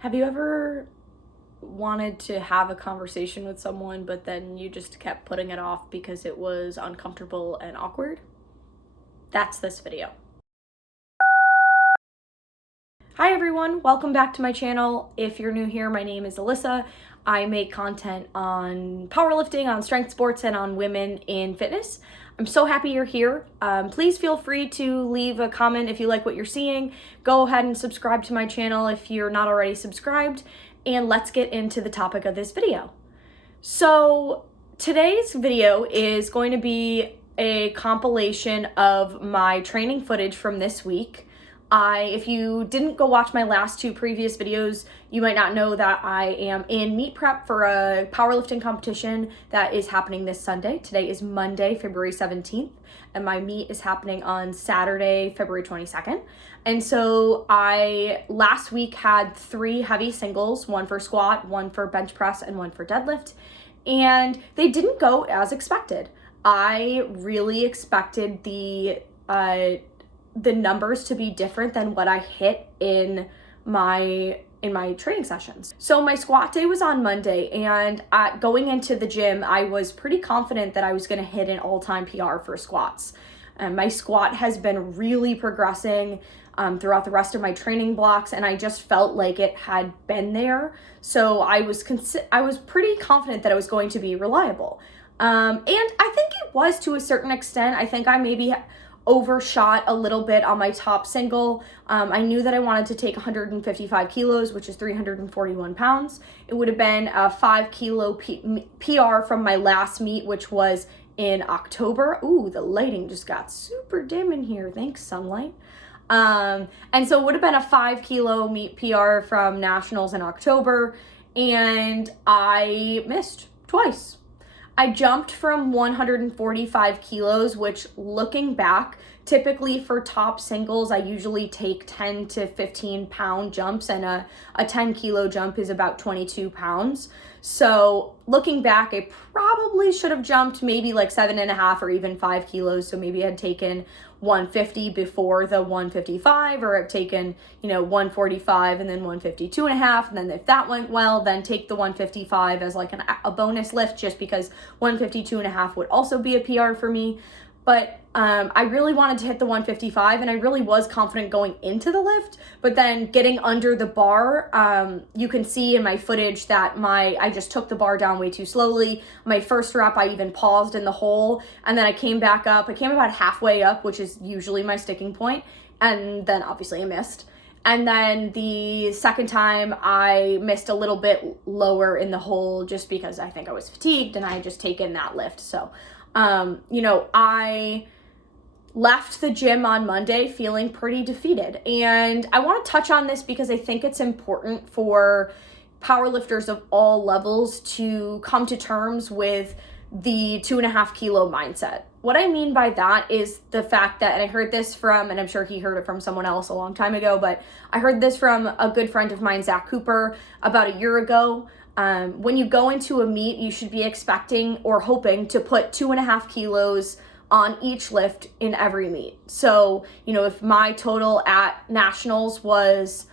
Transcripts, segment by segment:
Have you ever wanted to have a conversation with someone, but then you just kept putting it off because it was uncomfortable and awkward? That's this video. Hi everyone, welcome back to my channel. If you're new here, my name is Alyssa. I make content on powerlifting, on strength sports, and on women in fitness. I'm so happy you're here. Please feel free to leave a comment if you like what you're seeing. Go ahead and subscribe to my channel if you're not already subscribed, and let's get into the topic of this video. So today's video is going to be a compilation of my training footage from this week. If you didn't go watch my last two previous videos, you might not know that I am in meet prep for a powerlifting competition that is happening this Sunday. Today is Monday, February 17th, and my meet is happening on Saturday, February 22nd. And so I last week had 3 heavy singles, one for squat, one for bench press, and one for deadlift, and they didn't go as expected. I really expected the numbers to be different than what I hit in my training sessions. So my squat day was on Monday, and going into the gym, I was pretty confident that I was going to hit an all-time PR for squats. My squat has been really progressing throughout the rest of my training blocks, and I just felt like it had been there. So I was pretty confident that it was going to be reliable. And I think it was to a certain extent. I think I maybe overshot a little bit on my top single. I knew that I wanted to take 155 kilos, which is 341 pounds. It would have been a 5 kilo PR from my last meet, which was in October. Ooh, the lighting just got super dim in here. Thanks, sunlight. And so it would have been a 5 kilo meet PR from nationals in October, and I missed twice. I jumped from 145 kilos, which, looking back, typically for top singles, I usually take 10 to 15 pound jumps, and a 10 kilo jump is about 22 pounds. So looking back, I probably should have jumped maybe like 7.5 or even 5 kilos. So maybe I had taken 150 before the 155, or I've taken, 145 and then 152.5. And then if that went well, then take the 155 as like a bonus lift, just because 152.5 would also be a PR for me. But I really wanted to hit the 155, and I really was confident going into the lift, but then getting under the bar, you can see in my footage that I just took the bar down way too slowly. My first rep, I even paused in the hole, and then I came back up. I came about halfway up, which is usually my sticking point, and then obviously I missed. And then the second time I missed a little bit lower in the hole, just because I think I was fatigued and I had just taken that lift. So, I left the gym on Monday feeling pretty defeated. And I want to touch on this because I think it's important for powerlifters of all levels to come to terms with the 2.5 kilo mindset. What I mean by that is the fact that, and I heard this from, and I'm sure he heard it from someone else a long time ago, but I heard this from a good friend of mine, Zach Cooper, about a year ago. When you go into a meet, you should be expecting or hoping to put 2.5 kilos on each lift in every meet. So, if my total at nationals was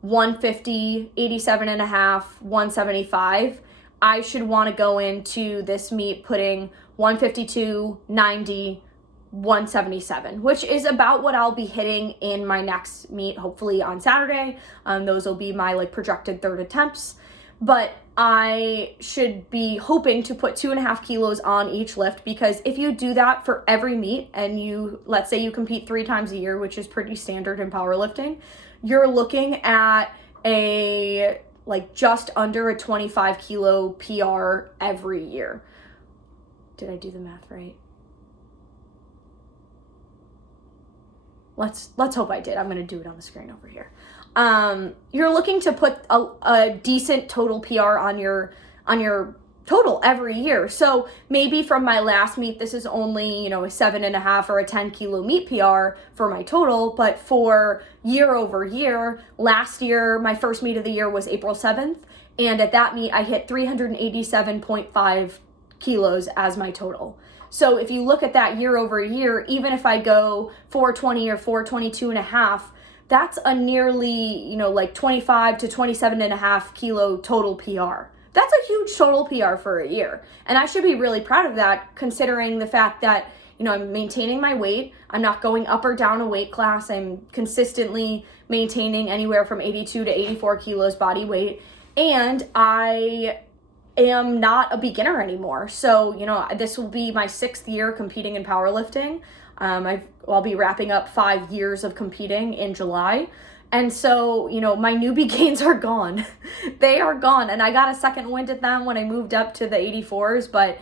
150, 87.5, 175, I should want to go into this meet putting 152, 90, 177, which is about what I'll be hitting in my next meet, hopefully on Saturday. Those will be my projected third attempts. But I should be hoping to put 2.5 kilos on each lift, because if you do that for every meet, and let's say you compete 3 times a year, which is pretty standard in powerlifting, you're looking at just under a 25 kilo PR every year. Did I do the math right? Let's hope I did. I'm going to do it on the screen over here. You're looking to put a decent total PR on your total every year. So maybe from my last meet, this is only, a 7.5 or a 10 kilo meet PR for my total, but for year over year, last year, my first meet of the year was April 7th. And at that meet, I hit 387.5 kilos as my total. So if you look at that year over year, even if I go 420 or 422.5, that's a nearly, like 25 to 27.5 kilo total PR. That's a huge total PR for a year. And I should be really proud of that, considering the fact that, I'm maintaining my weight. I'm not going up or down a weight class. I'm consistently maintaining anywhere from 82 to 84 kilos body weight. And I am not a beginner anymore. So, this will be my 6th year competing in powerlifting. I'll be wrapping up 5 years of competing in July. And so, my newbie gains are gone. They are gone. And I got a second wind at them when I moved up to the 84s. But,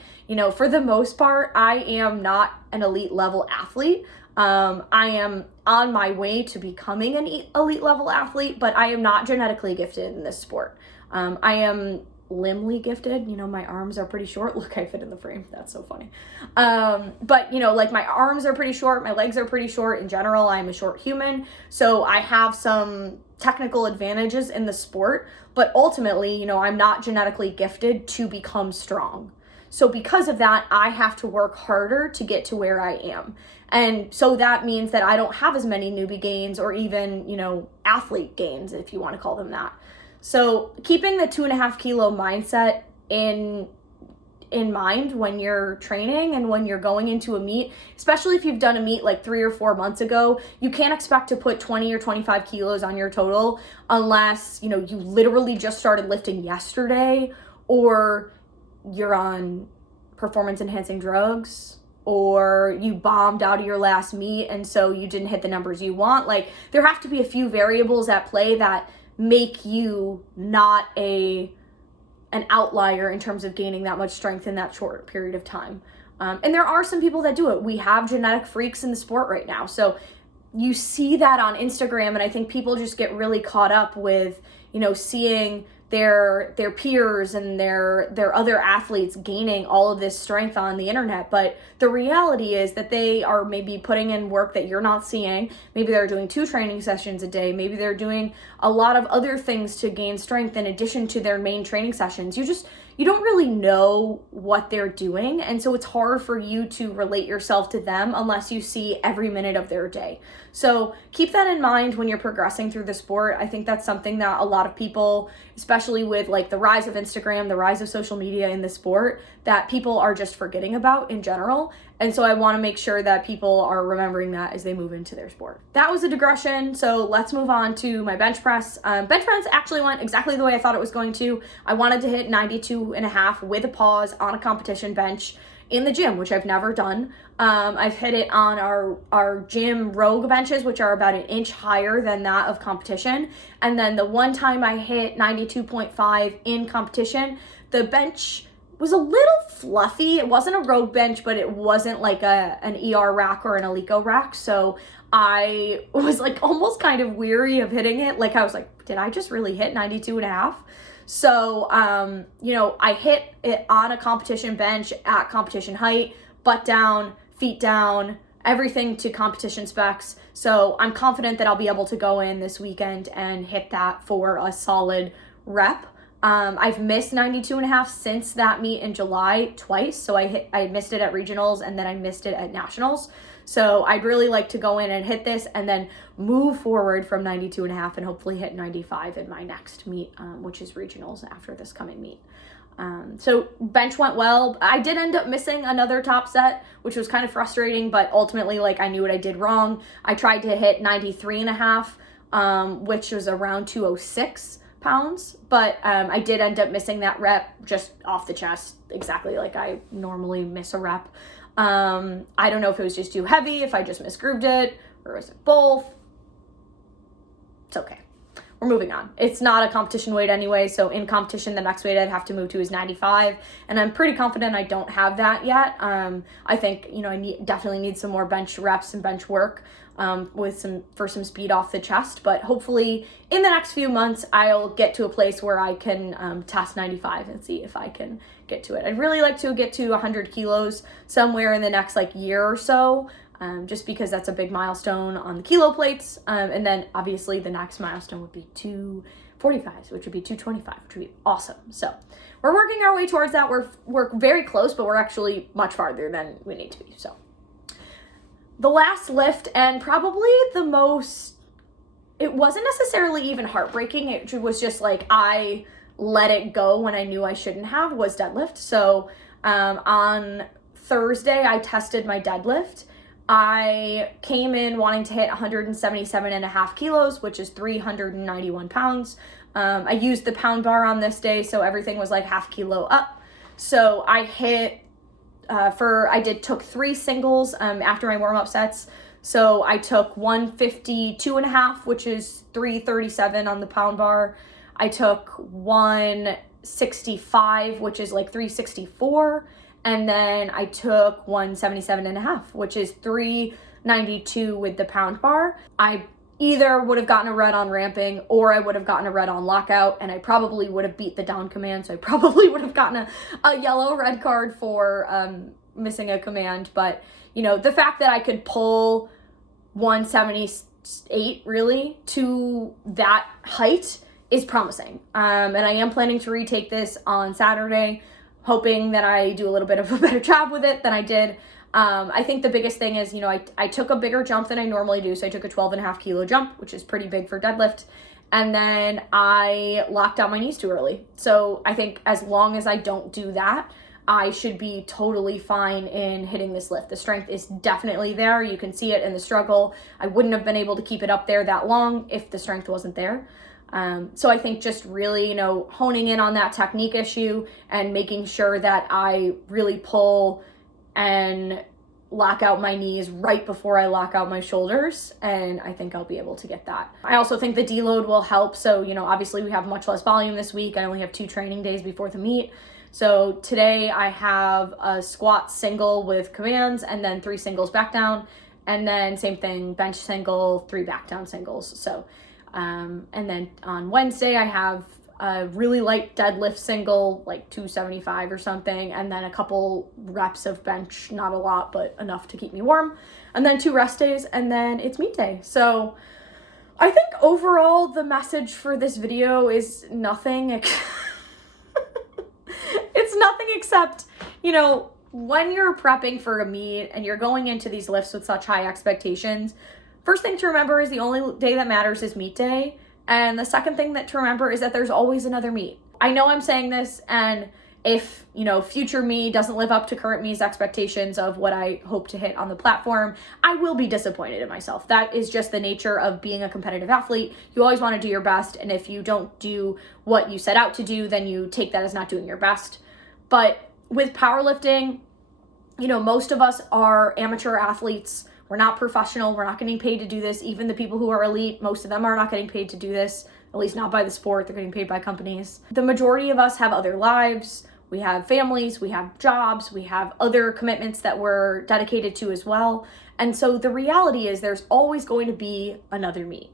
for the most part, I am not an elite level athlete. I am on my way to becoming an elite level athlete, but I am not genetically gifted in this sport. I am limbly gifted. My arms are pretty short. Look, I fit in the frame. That's so funny. But my arms are pretty short. My legs are pretty short. In general, I'm a short human. So I have some technical advantages in the sport, but ultimately, I'm not genetically gifted to become strong. So because of that, I have to work harder to get to where I am. And so that means that I don't have as many newbie gains or even, athlete gains, if you want to call them that. So keeping the 2.5 kilo mindset in mind when you're training and when you're going into a meet, especially if you've done a meet like 3 or 4 months ago, you can't expect to put 20 or 25 kilos on your total unless, you literally just started lifting yesterday, or you're on performance enhancing drugs, or you bombed out of your last meet and so you didn't hit the numbers you want. Like, there have to be a few variables at play that make you not an outlier in terms of gaining that much strength in that short period of time. And there are some people that do it. We have genetic freaks in the sport right now. So you see that on Instagram, and I think people just get really caught up with, seeing their peers and their other athletes gaining all of this strength on the internet. But the reality is that they are maybe putting in work that you're not seeing. Maybe they're doing 2 training sessions a day. Maybe they're doing a lot of other things to gain strength in addition to their main training sessions. You don't really know what they're doing. And so it's hard for you to relate yourself to them unless you see every minute of their day. So keep that in mind when you're progressing through the sport. I think that's something that a lot of people, especially with like the rise of Instagram, the rise of social media in the sport, that people are just forgetting about in general. And so I want to make sure that people are remembering that as they move into their sport. That was a digression. So let's move on to my bench press. Bench press actually went exactly the way I thought it was going to. I wanted to hit 92.5 with a pause on a competition bench in the gym, which I've never done. I've hit it on our gym rogue benches, which are about an inch higher than that of competition. And then the one time I hit 92.5 in competition, the bench was a little fluffy. It wasn't a rogue bench, but it wasn't like an ER rack or an Alico rack. So I was like almost kind of weary of hitting it. Like, I was like, did I just really hit 92.5? So, I hit it on a competition bench at competition height, butt down, feet down, everything to competition specs. So I'm confident that I'll be able to go in this weekend and hit that for a solid rep. I've missed 92.5 since that meet in July twice. So I missed it at regionals and then I missed it at nationals. So I'd really like to go in and hit this and then move forward from 92.5 and hopefully hit 95 in my next meet, which is regionals after this coming meet. So bench went well. I did end up missing another top set, which was kind of frustrating, but ultimately, like, I knew what I did wrong. I tried to hit 93.5, which was around 206 pounds, but I did end up missing that rep just off the chest, exactly like I normally miss a rep. I don't know if it was just too heavy, if I just misgrooved it, or was it both? It's okay. We're moving on. It's not a competition weight anyway, so in competition, the next weight I'd have to move to is 95, and I'm pretty confident I don't have that yet. I think, I definitely need some more bench reps and bench work for some speed off the chest, but hopefully in the next few months, I'll get to a place where I can test 95 and see if I can get to it. I'd really like to get to 100 kilos somewhere in the next year or so. Just because that's a big milestone on the kilo plates. And then obviously the next milestone would be 245, which would be 225, which would be awesome. So we're working our way towards that. We're very close, but we're actually much farther than we need to be. So the last lift, and probably the most it wasn't necessarily even heartbreaking. It was just like I let it go when I knew I shouldn't have, was deadlift. So on Thursday, I tested my deadlift. I came in wanting to hit 177.5 kilos, which is 391 pounds. I used the pound bar on this day, so everything was like half kilo up. So I hit, took 3 singles after my warm-up sets. So I took 152.5, which is 337 on the pound bar. I took 165, which is like 364. And then I took 177.5, which is 392 with the pound bar. I either would have gotten a red on ramping or I would have gotten a red on lockout, and I probably would have beat the down command. So I probably would have gotten a yellow red card for missing a command. But, you know, the fact that I could pull 178 really to that height is promising. And I am planning to retake this on Saturday, hoping that I do a little bit of a better job with it than I did. I think the biggest thing is, you know, I took a bigger jump than I normally do. So I took a 12.5 kilo jump, which is pretty big for deadlift. And then I locked out my knees too early. So I think as long as I don't do that, I should be totally fine in hitting this lift. The strength is definitely there. You can see it in the struggle. I wouldn't have been able to keep it up there that long if the strength wasn't there. So I think just really, you know, honing in on that technique issue and making sure that I really pull and lock out my knees right before I lock out my shoulders, and I think I'll be able to get that. I also think the deload will help. So, you know, obviously we have much less volume this week. I only have 2 training days before the meet. So today I have a squat single with commands and then 3 singles back down, and then same thing, bench single, 3 back down singles. So and then on Wednesday, I have a really light deadlift single, like 275 or something, and then a couple reps of bench, not a lot, but enough to keep me warm, and then 2 rest days, and then it's meet day. So I think overall the message for this video is nothing. It's nothing except, you know, when you're prepping for a meet and you're going into these lifts with such high expectations, first thing to remember is the only day that matters is meet day. And the second thing that to remember is that there's always another meet. I know I'm saying this, and if, you know, future me doesn't live up to current me's expectations of what I hope to hit on the platform, I will be disappointed in myself. That is just the nature of being a competitive athlete. You always want to do your best, and if you don't do what you set out to do, then you take that as not doing your best. But with powerlifting, you know, most of us are amateur athletes. We're not professional. We're not getting paid to do this. Even the people who are elite, most of them are not getting paid to do this, at least not by the sport. They're getting paid by companies. The majority of us have other lives. We have families, we have jobs, we have other commitments that we're dedicated to as well. And so the reality is there's always going to be another meet.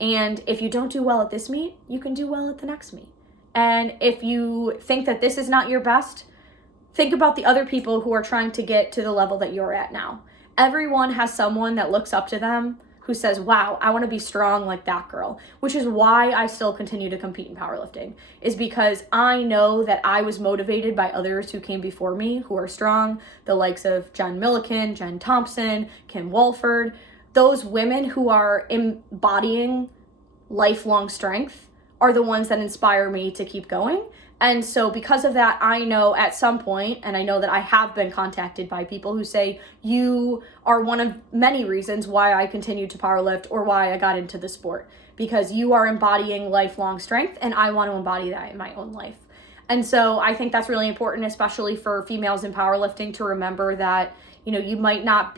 And if you don't do well at this meet, you can do well at the next meet. And if you think that this is not your best, think about the other people who are trying to get to the level that you're at now. Everyone has someone that looks up to them who says, wow, I want to be strong like that girl, which is why I still continue to compete in powerlifting, is because I know that I was motivated by others who came before me who are strong, the likes of Jen Milliken, Jen Thompson, Kim Wolford. Those women who are embodying lifelong strength are the ones that inspire me to keep going. And so because of that, I know at some point, and I know that I have been contacted by people who say, you are one of many reasons why I continued to powerlift or why I got into the sport, because you are embodying lifelong strength and I want to embody that in my own life. And so I think that's really important, especially for females in powerlifting, to remember that, you know, you might not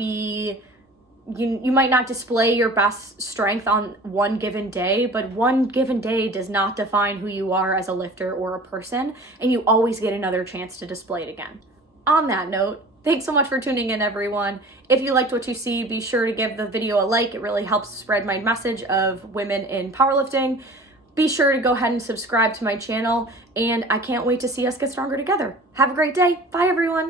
display your best strength on one given day, but one given day does not define who you are as a lifter or a person, and you always get another chance to display it again. On that note, thanks so much for tuning in, everyone. If you liked what you see, be sure to give the video a like. It really helps spread my message of women in powerlifting. Be sure to go ahead and subscribe to my channel, and I can't wait to see us get stronger together. Have a great day. Bye, everyone.